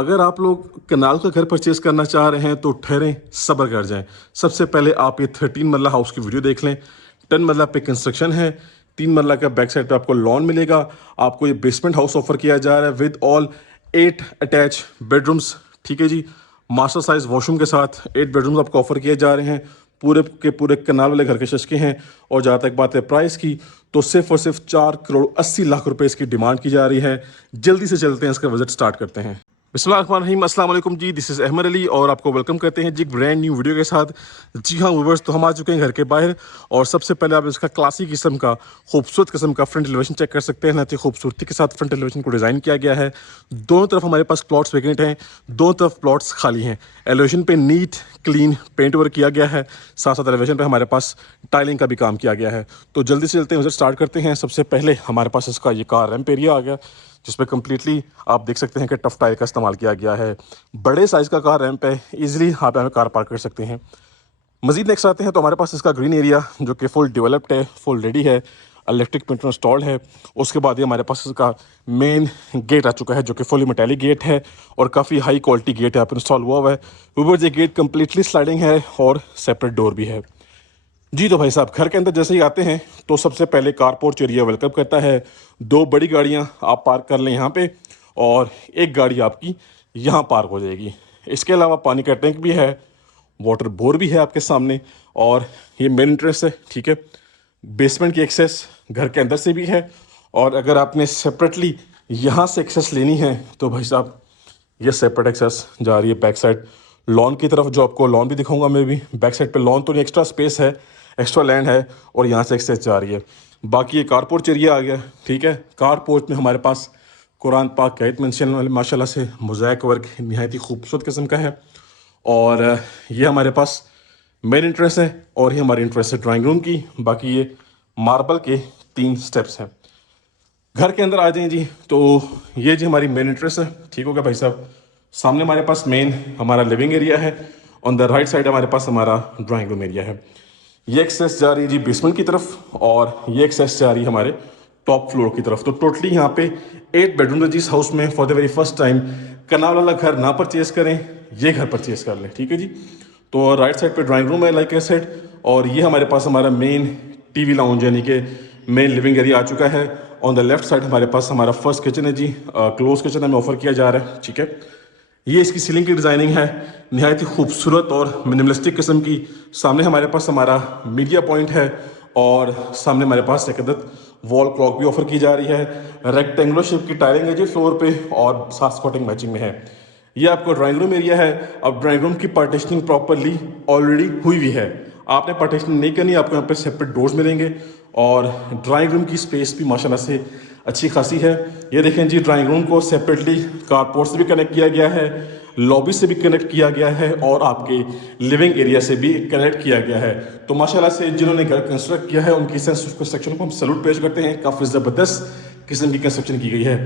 अगर आप लोग कनाल का घर परचेज करना चाह रहे हैं तो ठहरें, सब्र कर जाएं। सबसे पहले आप ये 13 मरला हाउस की वीडियो देख लें। 10 मरला पे कंस्ट्रक्शन है, 3 मरला का बैक साइड पे आपको लॉन मिलेगा। आपको ये बेसमेंट हाउस ऑफर किया जा रहा है विद ऑल 8 अटैच बेडरूम्स। ठीक है जी, मास्टर साइज वॉशरूम के साथ 8 बेडरूम्स आपको ऑफर किए जा रहे हैं। पूरे के पूरे कनाल वाले घर के शशके हैं। और जहाँ तक बात है प्राइस की, तो सिर्फ और सिर्फ 4 करोड़ 80 लाख रुपए इसकी डिमांड की जा रही है। जल्दी से चलते हैं, इसका विजिट स्टार्ट करते हैं। बिस्मिल्लाहिर्रहमानिर्रहीम, अस्सलाम वालेकुम जी। दिस इज़ अहमद अली और आपको वेलकम करते हैं जी एक ब्रांड न्यू वीडियो के साथ। जी हाँ व्यूअर्स, तो हम आ चुके हैं घर के बाहर और सबसे पहले आप इसका क्लासिक किस्म का खूबसूरत किस्म का फ्रंट एलिवेशन चेक कर सकते हैं। नहायत खूबसूरती के साथ फ्रंट एलिवेशन को डिज़ाइन किया गया है। दोनों तरफ हमारे पास प्लॉट्स वैकेंट हैं, दोनों तरफ प्लॉट्स खाली हैं। एलिवेशन पे नीट क्लीन पेंट वर्क किया गया है, साथ साथ एलिवेशन पे हमारे पास टाइलिंग का भी काम किया गया है। तो जल्दी से चलते हैं, विजिट स्टार्ट करते हैं। सबसे पहले हमारे पास इसका ये कार रैंप एरिया आ गया, जिसमें कम्प्लीटली आप देख सकते हैं कि टफ टायर का इस्तेमाल किया गया है। बड़े साइज़ का कार रैंप है, ईजिली यहाँ पे हमें कार पार्क कर सकते हैं। मजीद नेक्स्ट आते हैं तो हमारे पास इसका ग्रीन एरिया जो कि फुल डेवलप्ड है, फुल रेडी है, इलेक्ट्रिक प्रिंटर इंस्टॉल्ड है। उसके बाद ये हमारे पास इसका मेन गेट आ चुका है जो कि फुली मेटालिक गेट है और काफ़ी हाई क्वालिटी गेट यहाँ पर इंस्टॉल हुआ है। ऊपर ये गेट कम्प्लीटली स्लाइडिंग है और सेपरेट डोर भी है जी। तो भाई साहब, घर के अंदर जैसे ही आते हैं तो सबसे पहले कार पोर्च एरिया वेलकम करता है। 2 बड़ी गाड़ियां आप पार्क कर लें यहाँ पे और एक गाड़ी आपकी यहाँ पार्क हो जाएगी। इसके अलावा पानी का टैंक भी है, वाटर बोर भी है आपके सामने और ये मेन एंट्रेंस है। ठीक है, बेसमेंट की एक्सेस घर के अंदर से भी है और अगर आपने सेपरेटली यहाँ से एक्सेस लेनी है तो भाई साहब ये सेपरेट एक्सेस जा रही है बैक साइड लॉन की तरफ, जो आपको लॉन भी दिखाऊंगा मैं भी। बैक साइड पे लॉन तो नहीं, एक्स्ट्रा स्पेस है, एक्स्ट्रा लैंड है और यहाँ से एक्सेस जा रही है। बाकी ये कार पोर्च एरिया आ गया। ठीक है, कार पोर्च में हमारे पास कुरान पाक का आयत मेंशन वाले माशाल्लाह से मोज़ाइक वर्क नहायत ही खूबसूरत किस्म का है। और ये हमारे पास मेन इंट्रेंस है और ये हमारी इंट्रेंस है ड्राइंग रूम की। बाकी ये मार्बल के 3 स्टेप्स हैं। घर के अंदर आ जाएं जी, तो ये जी हमारी मेन इंट्रेंस है। ठीक हो गया भाई साहब। सामने हमारे पास मेन हमारा लिविंग एरिया है, ऑन द राइट साइड हमारे पास हमारा ड्राइंग रूम एरिया है। ये एक्सेस जा रही है जी बेसमेंट की तरफ और ये एक्सेस जा रही है हमारे टॉप फ्लोर की तरफ। तो टोटली यहाँ पे 8 बेडरूम है जिस हाउस में for the very first time कनाल वाला घर ना परचेज करें, ये घर परचेज कर लें। ठीक है जी, तो राइट साइड पे ड्राइंग रूम है लाइक ए सेड और ये हमारे पास हमारा मेन टीवी लाउंज यानी कि मेन लिविंग एरिया आ चुका है। ऑन द लेफ्ट साइड हमारे पास हमारा फर्स्ट किचन है जी, क्लोज किचन हमें ऑफर किया जा रहा है। ठीक है, ये इसकी सीलिंग की डिज़ाइनिंग है नहायत ही खूबसूरत और मिनिमलिस्टिक किस्म की। सामने हमारे पास हमारा मीडिया पॉइंट है और सामने हमारे पास एक अदद वॉल क्लॉक भी ऑफर की जा रही है। रेक्टेंगुलर शेप की टायरिंग है जी फ्लोर पे और साथ स्कॉटिंग मैचिंग में है। ये आपको ड्राइंग रूम एरिया है। अब ड्राइंग रूम की पार्टीशनिंग प्रॉपरली ऑलरेडी हुई हुई है, आपने पार्टीशनिंग नहीं करनी, आपको यहाँ पे सेपरेट डोर्स मिलेंगे और ड्राइंग रूम की स्पेस भी माशाल्लाह से अच्छी खासी है। ये देखें जी, ड्राइंग रूम को सेपरेटली कारपोर्ट से भी कनेक्ट किया गया है, लॉबी से भी कनेक्ट किया गया है और आपके लिविंग एरिया से भी कनेक्ट किया गया है। तो माशाल्लाह से जिन्होंने घर कंस्ट्रक्ट किया है उनकी सेंस ऑफ कंस्ट्रक्शन को हम सैल्यूट पेश करते हैं। काफ़ी ज़बरदस्त किस्म की कंस्ट्रक्शन की गई है।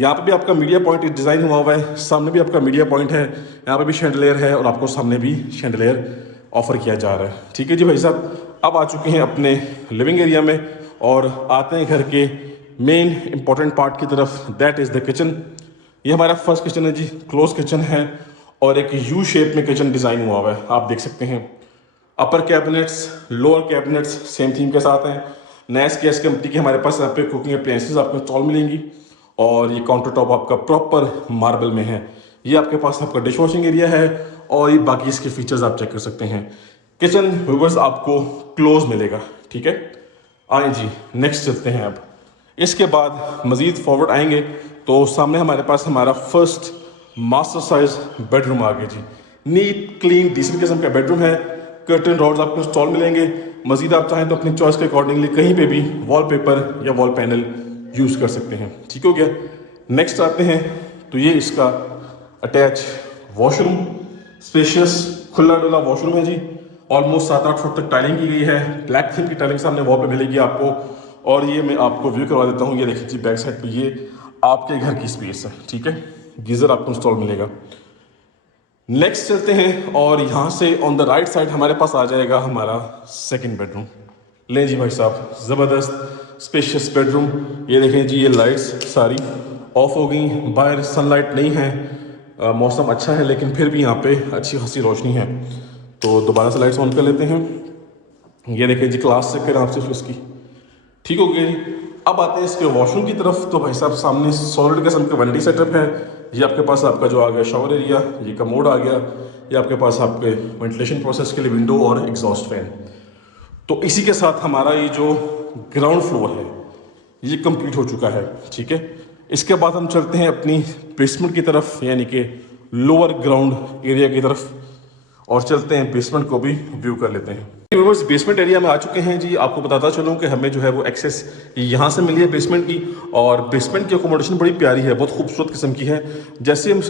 यहाँ पे भी आपका मीडिया पॉइंट डिज़ाइन हुआ है, सामने भी आपका मीडिया पॉइंट है, यहाँ पे भी शैंडलियर है और आपको सामने भी शैंडलियर ऑफर किया जा रहा है। ठीक है जी भाई साहब, अब आ चुके हैं अपने लिविंग एरिया में और आते हैं घर के मेन इंपॉर्टेंट पार्ट की तरफ, दैट इज़ द किचन। ये हमारा फर्स्ट किचन है जी, क्लोज किचन है और एक यू शेप में किचन डिज़ाइन हुआ है, आप देख सकते हैं। Upper cabinets lower cabinets same theme के साथ हैं। नैस गैस कंपनी के हमारे पास यहाँ पे कुकिंग अप्लायंसेस आपको इंस्टॉल मिलेंगी और ये काउंटर टॉप आपका प्रॉपर मार्बल में है। ये आपके पास आपका डिश वॉशिंग एरिया है और ये बाकी इसके फीचर्स आप चेक कर सकते हैं। किचन व्यूअर्स आपको क्लोज मिलेगा। ठीक है, आए जी नेक्स्ट चलते हैं। अब इसके बाद मज़ीद फॉरवर्ड आएंगे तो सामने हमारे पास हमारा फर्स्ट मास्टर साइज बेडरूम आ गया जी। नीट क्लीन डिसेंट किस्म का बेडरूम है। कर्टन रॉड्स आपको इंस्टॉल मिलेंगे। मज़ीद आप चाहें तो अपनी चॉइस के अकॉर्डिंगली कहीं पे भी वॉलपेपर या वॉल पैनल यूज़ कर सकते हैं। ठीक हो गया, नेक्स्ट आते हैं तो ये इसका अटैच वॉशरूम, स्पेशियस खुला डुला वॉशरूम है जी। ऑलमोस्ट 7-8 फुट तक टाइलिंग की गई है, ब्लैक थीम की टाइलिंग सामने वॉल पे मिलेगी आपको। और ये मैं आपको व्यू करवा देता हूँ, ये देखिए जी बैक साइड पे ये आपके घर की स्पेस है। ठीक है, गीज़र आपको इंस्टॉल मिलेगा। नेक्स्ट चलते हैं और यहाँ से ऑन द राइट साइड हमारे पास आ जाएगा हमारा सेकंड बेडरूम। ले जी भाई साहब, ज़बरदस्त स्पेशियस बेडरूम। ये देखें जी, ये लाइट्स सारी ऑफ हो गई, बाहर सनलाइट नहीं है, मौसम अच्छा है लेकिन फिर भी यहाँ पे अच्छी खासी रोशनी है। तो दोबारा से लाइट्स ऑन कर लेते हैं। ये देखिए जी, क्लास से फिर आपसे इसकी ठीक हो गया जी। अब आते हैं इसके वॉशरूम की तरफ। तो भाई साहब सामने सॉलिड किस्म का वैनिटी सेटअप है। ये आपके पास आपका जो आ गया शावर एरिया, ये कमोड आ गया, ये आपके पास आपके वेंटिलेशन प्रोसेस के लिए विंडो और एग्जॉस्ट फैन। तो इसी के साथ हमारा ये जो ग्राउंड फ्लोर है ये कंप्लीट हो चुका है, ठीक है। इसके बाद हम चलते हैं अपनी बेसमेंट की तरफ, यानी कि लोअर ग्राउंड एरिया की तरफ, और चलते हैं बेसमेंट को भी व्यू कर लेते हैं। व्यूअर्स, बेसमेंट एरिया में आ चुके हैं जी। आपको बताता चलूं कि हमें जो है वो एक्सेस यहाँ से मिली है बेसमेंट की, और बेसमेंट की अकोमोडेशन बड़ी प्यारी है, बहुत खूबसूरत किस्म की है। जैसे हम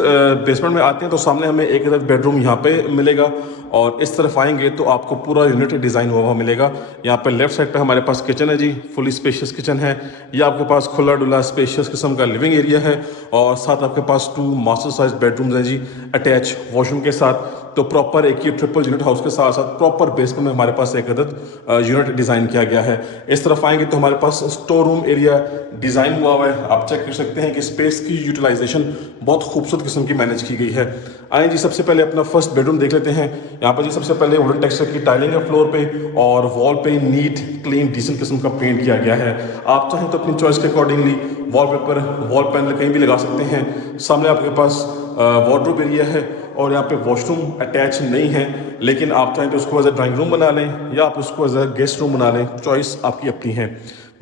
बेसमेंट में आते हैं तो सामने हमें एक इधर बेडरूम यहाँ पे मिलेगा, और इस तरफ आएंगे तो आपको पूरा यूनिट डिज़ाइन हुआ हुआ मिलेगा। यहाँ पे लेफ्ट साइड पे हमारे पास किचन है जी, फुली स्पेशियस किचन है। ये आपके पास खुला डुला स्पेशियस किस्म का लिविंग एरिया है, और साथ आपके पास 2 मास्टर साइज बेडरूम्स हैं जी, अटैच वॉशरूम के साथ। तो प्रॉपर एक ये ट्रिपल यूनिट हाउस के साथ साथ प्रॉपर बेसमेंट में हमारे पास एक अदद यूनिट डिज़ाइन किया गया है। इस तरफ आएंगे तो हमारे पास स्टोर रूम एरिया डिज़ाइन हुआ हुआ है। आप चेक कर सकते हैं कि स्पेस की यूटिलाइजेशन बहुत खूबसूरत किस्म की मैनेज की गई है। आए जी, सबसे पहले अपना फर्स्ट बेडरूम देख लेते हैं। यहाँ पर जी सबसे पहले वुडन टेक्सचर की टाइलिंग है फ्लोर पे, और वॉल पे नीट क्लीन डिसेंट किस्म का पेंट किया गया है। आप चाहें तो अपनी चॉइस के अकॉर्डिंगली वॉलपेपर, वॉल पैनल कहीं भी लगा सकते हैं। सामने आपके पास वार्डरोब एरिया है, और यहाँ पे वॉशरूम अटैच नहीं है, लेकिन आप चाहें तो उसको एज अ ड्राइंग रूम बना लें या आप उसको एज अ गेस्ट रूम बना लें, चॉइस आपकी अपनी है।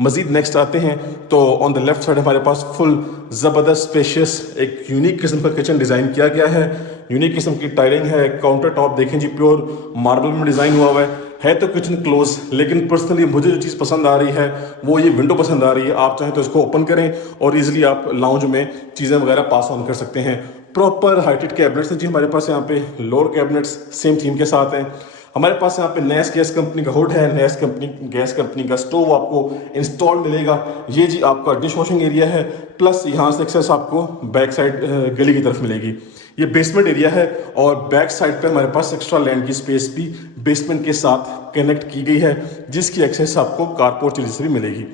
मजीद नेक्स्ट आते हैं तो ऑन द लेफ्ट साइड हमारे पास फुल ज़बरदस्त स्पेशियस एक यूनिक किस्म का किचन डिज़ाइन किया गया है। यूनिक किस्म की टाइलिंग है, काउंटर टॉप देखें जी प्योर मार्बल में डिज़ाइन हुआ हुआ है तो किचन क्लोज, लेकिन पर्सनली मुझे जो चीज़ पसंद आ रही है वो ये विंडो पसंद आ रही है। आप चाहें तो इसको ओपन करें और इजीली आप लाउंज में चीज़ें वगैरह पास ऑन कर सकते हैं। प्रॉपर हाइटेड कैबिनेट्स हैं जी हमारे पास यहाँ पे, लोअर कैबिनेट्स सेम थीम के साथ हैं। हमारे पास यहाँ पे नैस गैस कंपनी का हुड है, नैस कंपनी गैस कंपनी का स्टोव आपको इंस्टॉल मिलेगा। ये जी आपका डिश वॉशिंग एरिया है, प्लस यहाँ से एक्सेस आपको बैक साइड गली की तरफ मिलेगी। ये बेसमेंट एरिया है, और बैक साइड पे हमारे पास एक्स्ट्रा लैंड की स्पेस भी बेसमेंट के साथ कनेक्ट की गई है, जिसकी एक्सेस आपको कारपोर्ट से भी मिलेगी।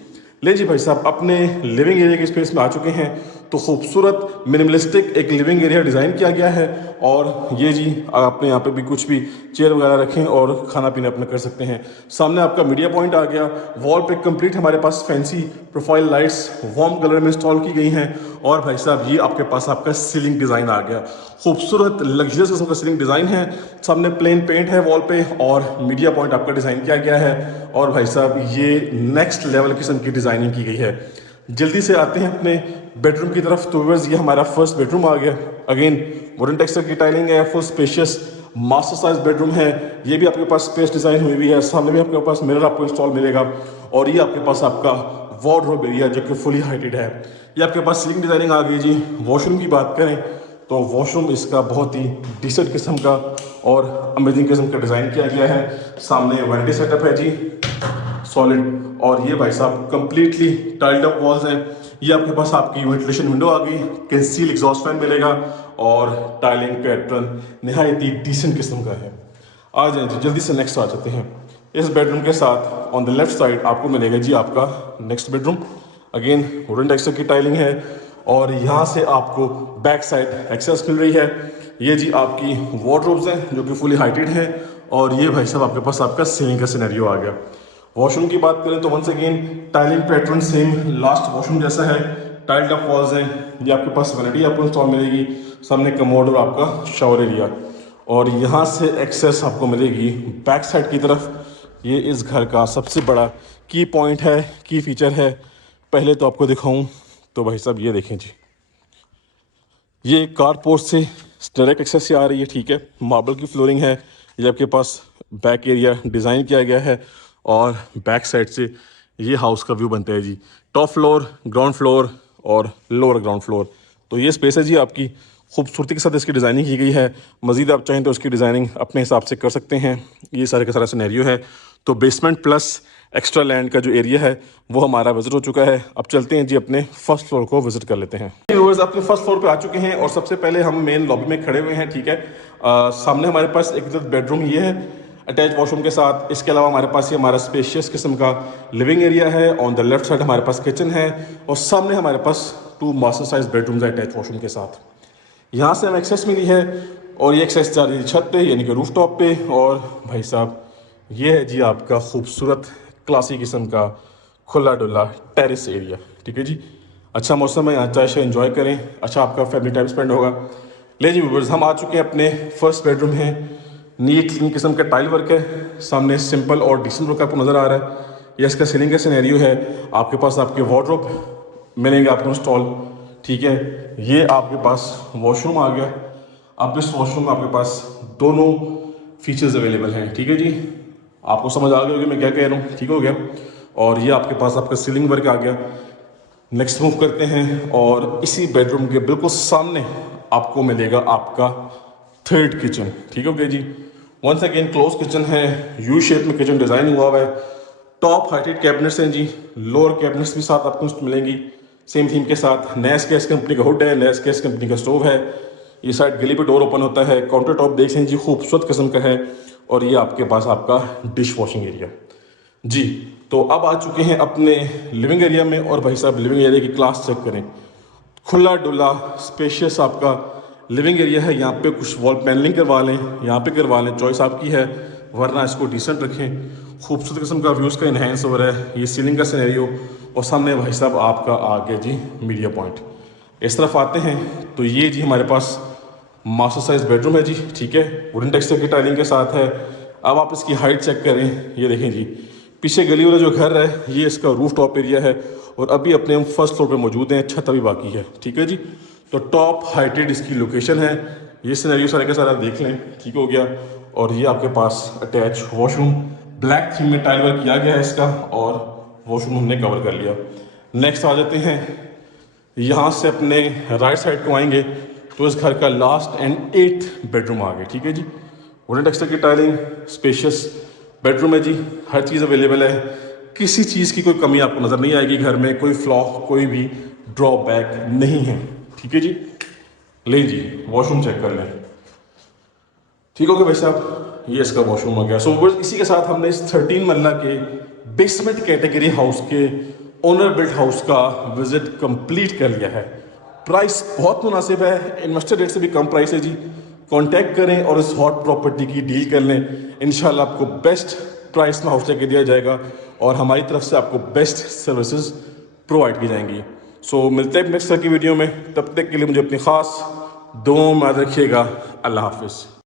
ले जी भाई साहब, अपने लिविंग एरिया के स्पेस में आ चुके हैं। तो खूबसूरत मिनिमलिस्टिक एक लिविंग एरिया डिज़ाइन किया गया है, और ये जी आपने यहाँ पे भी कुछ भी चेयर वगैरह रखें और खाना पीना अपना कर सकते हैं। सामने आपका मीडिया पॉइंट आ गया। वॉल पे कंप्लीट हमारे पास fancy profile lights warm colour में इंस्टॉल की गई हैं, और भाई साहब ये आपके पास आपका सीलिंग डिज़ाइन आ गया। खूबसूरत लग्जरियस किस्म का सीलिंग डिज़ाइन है। सामने प्लेन पेंट है वॉल पे, और मीडिया पॉइंट आपका डिज़ाइन किया गया है, और भाई साहब ये नेक्स्ट लेवल किस्म की डिज़ाइनिंग की गई है। जल्दी से आते हैं अपने बेडरूम की तरफ। तो व्यूअर्स, ये हमारा फर्स्ट बेडरूम आ गया। अगेन वुडन टेक्सचर की टाइलिंग है, full spacious master size bedroom है। ये भी आपके पास स्पेस डिज़ाइन हुई हुई है। सामने भी आपके पास मिरर आपको इंस्टॉल मिलेगा, और ये आपके पास आपका वार्डरोब एरिया जो कि फुली हाइटेड है। ये आपके पास सीलिंग डिज़ाइनिंग आ गई जी। वॉशरूम की बात करें तो वॉशरूम इसका बहुत ही डिसेंट किस्म का और अमेजिंग किस्म का डिज़ाइन किया गया है। सामने वैनिटी सेटअप है जी सॉलिड, और ये भाई साहब कंप्लीटली टाइल्ड अप वॉल्स हैं। ये आपके पास आपकी वेंटिलेशन विंडो आ गई, कंसील एग्जॉस्ट फैन मिलेगा, और टाइलिंग पैटर्न निहायत ही डिसेंट किस्म का है। आ जाए जी, जल्दी से नेक्स्ट आ जाते हैं। इस बेडरूम के साथ ऑन द लेफ्ट साइड आपको मिलेगा जी आपका next bedroom. Again wooden texture की टाइलिंग है, और यहाँ से आपको बैक साइड एक्सेस मिल रही है। ये जी आपकी वार्डरोब्स हैं जो कि फुली हाइटेड हैं, और ये भाई साहब आपके पास आपका सीलिंग का सिनेरियो आ गया। वॉशरूम की बात करें तो once again tiling pattern same last washroom जैसा है, टाइल्ड अप वॉल्स हैं। ये आपके पास वैनिटी आपको इंस्टॉल मिलेगी, सामने कमोड और आपका शावर एरिया, और यहाँ से एक्सेस आपको मिलेगी बैक साइड की तरफ। ये इस घर का सबसे बड़ा की पॉइंट है, की फीचर है। पहले तो आपको दिखाऊं तो भाई साहब ये देखें जी, ये कारपोर्ट से डायरेक्ट एक्सेस से आ रही है, ठीक है। मार्बल की फ्लोरिंग है। ये आपके पास बैक एरिया डिज़ाइन किया गया है, और बैक साइड से ये हाउस का व्यू बनता है जी। टॉप फ्लोर, ग्राउंड फ्लोर और लोअर ग्राउंड फ्लोर। तो ये स्पेस है जी आपकी, खूबसूरती के साथ इसकी डिज़ाइनिंग की गई है। मज़ीद आप चाहें तो उसकी डिज़ाइनिंग अपने हिसाब से कर सकते हैं। ये सारे का सारा सिनेरियो है। तो बेसमेंट प्लस एक्स्ट्रा लैंड का जो एरिया है वो हमारा विजिट हो चुका है। अब चलते हैं जी अपने फर्स्ट फ्लोर को विजिट कर लेते हैं। व्यूअर्स, अपने फर्स्ट फ्लोर पे आ चुके हैं, और सबसे पहले हम मेन लॉबी में खड़े हुए हैं, ठीक है। सामने हमारे पास एक बेडरूम ये है अटैच वॉशरूम के साथ। इसके अलावा हमारे पास ये हमारा स्पेशियस किस्म का लिविंग एरिया है। ऑन द लेफ्ट साइड हमारे पास किचन है, और सामने हमारे पास 2 मास्टर साइज बेडरूम्स है अटैच वॉशरूम के साथ। यहाँ से हमें एक्सेस मिली है और ये एक्सेस जा रही है छत पे यानी कि रूफ टॉप पे। और भाई साहब ये है जी आपका खूबसूरत क्लासी किस्म का खुला डुला टेरेस एरिया। ठीक है जी, अच्छा मौसम है, यहाँ चाय से एंजॉय करें, अच्छा आपका फैमिली टाइम स्पेंड होगा। ले जी व्यूअर्स, हम आ चुके हैं अपने फर्स्ट बेडरूम है। नीट क्लीन किस्म का टाइल वर्क है, सामने सिंपल और डिसेंट वर्क आपको नज़र आ रहा है। ये इसका सीलिंग का सिनेरियो है। आपके पास आपके वार्डरोब मिलेंगे आपको इंस्टॉल। ठीक है, ये आपके पास वॉशरूम आ गया। अब इस वॉशरूम में आपके पास दोनों फीचर्स अवेलेबल हैं। ठीक है जी, आपको समझ आ गया होगा मैं क्या कह रहा हूँ, ठीक हो गया। और ये आपके पास आपका सीलिंग वर्क आ गया। नेक्स्ट मूव करते हैं और इसी बेडरूम के बिल्कुल सामने आपको मिलेगा आपका थर्ड किचन। ठीक हो गया जी, वंस अगेन क्लोज किचन है, यू शेप में किचन डिज़ाइन हुआ हुआ है। टॉप हाइटेड कैबिनेट्स हैं जी, लोअर कैबिनेट्स भी साथ आपको मिलेंगी सेम थीम के साथ। नैस गैस कंपनी का हुड है, नैस गैस कंपनी का स्टोव है। ये साइड गली पे डोर ओपन होता है। काउंटर टॉप देख लें जी, खूबसूरत किस्म का है। और ये आपके पास आपका डिश वॉशिंग एरिया जी। तो अब आ चुके हैं अपने लिविंग एरिया में। और भाई साहब लिविंग एरिया की क्लास चेक करें, खुला डुला स्पेशियस आपका लिविंग एरिया है। यहाँ पे कुछ वॉल पैनलिंग करवा लें, यहाँ पे करवा लें, चॉइस आपकी है, वरना इसको डिसेंट रखें। खूबसूरत किस्म का व्यूज़ का इन्हेंस हो रहा है। ये सीलिंग का सिनेरियो और सामने भाई साहब आपका आ गया जी मीडिया पॉइंट। इस तरफ आते हैं तो ये जी हमारे पास मास्टर साइज बेडरूम है जी। ठीक है, वुडन टेक्सचर की टाइलिंग के साथ है। अब आप इसकी हाइट चेक करें, ये देखें जी, पीछे गली वाला जो घर है ये इसका रूफ टॉप एरिया है। और अभी अपने हम फर्स्ट फ्लोर पे मौजूद हैं, छत अभी बाकी है। ठीक है जी, तो टॉप हाइटेड इसकी लोकेशन है। ये सिनेरियो सारे का सारा देख लें, ठीक हो गया। और ये आपके पास अटैच वॉशरूम, ब्लैक थीम में टाइल वर्क किया गया है इसका, और वॉशरूम हमने कवर कर लिया। नेक्स्ट आ जाते हैं, यहाँ से अपने राइट साइड को आएंगे तो इस घर का लास्ट एंड 8th बेडरूम आ गया। ठीक है जी, वुडन टेक्सचर की टाइलिंग, स्पेशियस बेडरूम है जी, हर चीज़ अवेलेबल है। किसी चीज़ की कोई कमी आपको नज़र नहीं आएगी घर में, कोई फ्लॉ, कोई भी ड्रॉबैक नहीं है। ठीक है जी, ले जी वॉशरूम चेक कर लें। ठीक हो गया भाई साहब, ये इसका वॉशरूम आ गया। सो इसी के साथ हमने इस 13 मरला के बेसमेंट कैटेगरी हाउस के ओनर बिल्ट हाउस का विजिट कंप्लीट कर लिया है। प्राइस बहुत मुनासिब है, इन्वेस्टर रेट से भी कम प्राइस है जी। कांटेक्ट करें और इस हॉट प्रॉपर्टी की डील कर लें। इंशाल्लाह आपको बेस्ट प्राइस में हाउस लेके दिया जाएगा और हमारी तरफ से आपको बेस्ट सर्विसेज प्रोवाइड की जाएंगी। सो मिलते हैं नेक्स्ट की वीडियो में, तब तक के लिए मुझे अपनी ख़ास दुआओं में याद रखिएगा। अल्लाह हाफिज़।